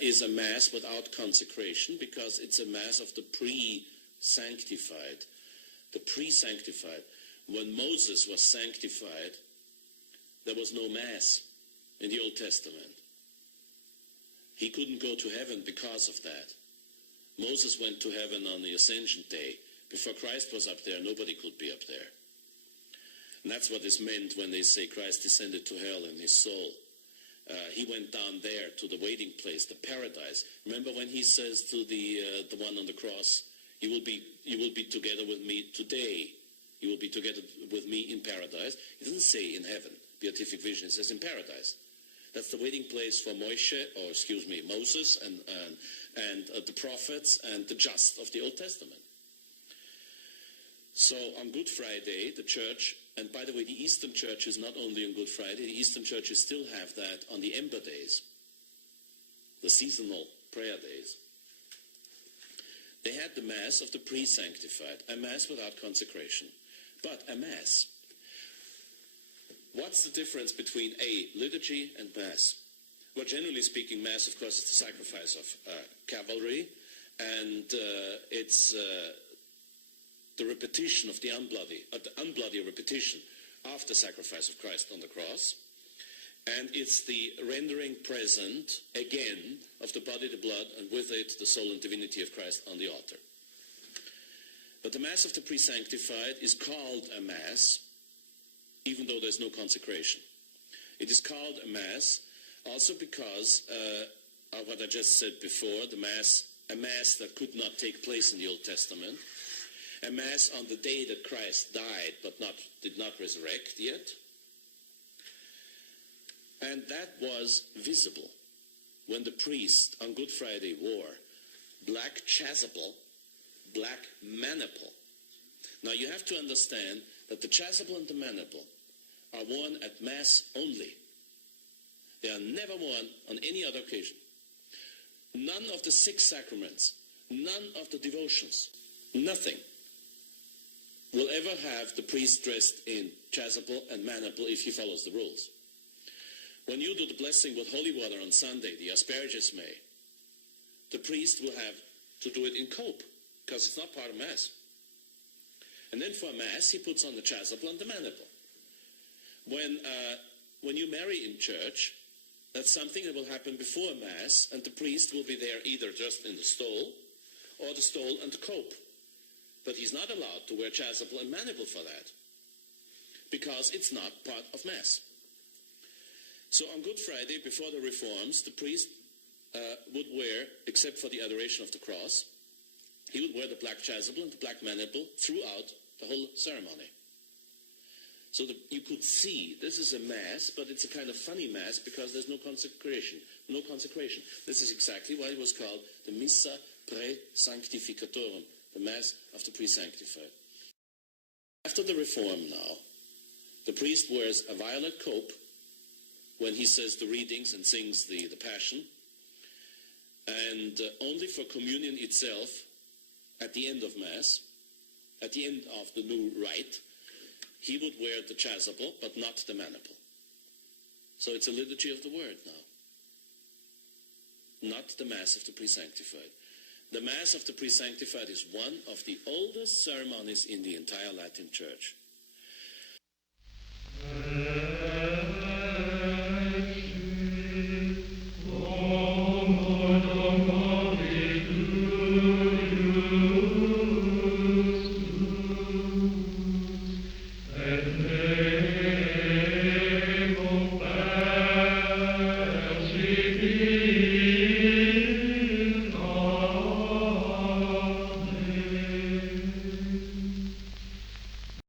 is a mass without consecration because it's a mass of the pre-sanctified. The pre-sanctified. When Moses was sanctified, there was no mass in the Old Testament. He couldn't go to heaven because of that. Moses went to heaven on the Ascension Day. Before Christ was up there, nobody could be up there. And that's what is meant when they say Christ descended to hell in his soul. He went down there to the waiting place, the paradise. Remember when he says to the one on the cross, you will be together with me today. You will be together with me in paradise. He doesn't say in heaven, beatific vision. It says in paradise. That's the waiting place for Moses and the prophets and the just of the Old Testament. So on Good Friday, the church, and by the way, the Eastern Church is not only on Good Friday, the Eastern Churches still have that on the Ember Days, the seasonal prayer days. They had the Mass of the pre-sanctified, a Mass without consecration, but a Mass. What's the difference between a liturgy and Mass? Well, generally speaking, Mass, of course, is the sacrifice of cavalry, and it's the repetition of the unbloody repetition of the sacrifice of Christ on the cross. And it's the rendering present again of the body, the blood, and with it the soul and divinity of Christ on the altar. But the Mass of the pre-sanctified is called a Mass, even though there's no consecration. It is called a Mass also because of what I just said before, a Mass that could not take place in the Old Testament, a Mass on the day that Christ died but did not resurrect yet. And that was visible when the priest on Good Friday wore black chasuble, black maniple. Now you have to understand that the chasuble and the maniple are worn at Mass only. They are never worn on any other occasion. None of the 6 sacraments, none of the devotions, nothing will ever have the priest dressed in chasuble and maniple if he follows the rules. When you do the blessing with holy water on Sunday, the Asparagus May, the priest will have to do it in cope because it's not part of Mass. And then for Mass, he puts on the chasuble and the maniple. When you marry in church, that's something that will happen before Mass, and the priest will be there either just in the stole or the stole and the cope. But he's not allowed to wear chasuble and maniple for that because it's not part of Mass. So on Good Friday, before the reforms, the priest would wear, except for the adoration of the cross, he would wear the black chasuble and the black maniple throughout the whole ceremony. So you could see this is a Mass, but it's a kind of funny Mass because there's no consecration. No consecration. This is exactly why it was called the Msza pre-sanctificatorum, the Mass of the pre-sanctified. After the Reform now, the priest wears a violet cope when he says the readings and sings the Passion, and only for communion itself, at the end of Mass, at the end of the new rite, he would wear the chasuble, but not the maniple. So it's a liturgy of the Word now, not the Mass of the pre-sanctified. The Mass of the pre-sanctified is one of the oldest ceremonies in the entire Latin Church. Amen.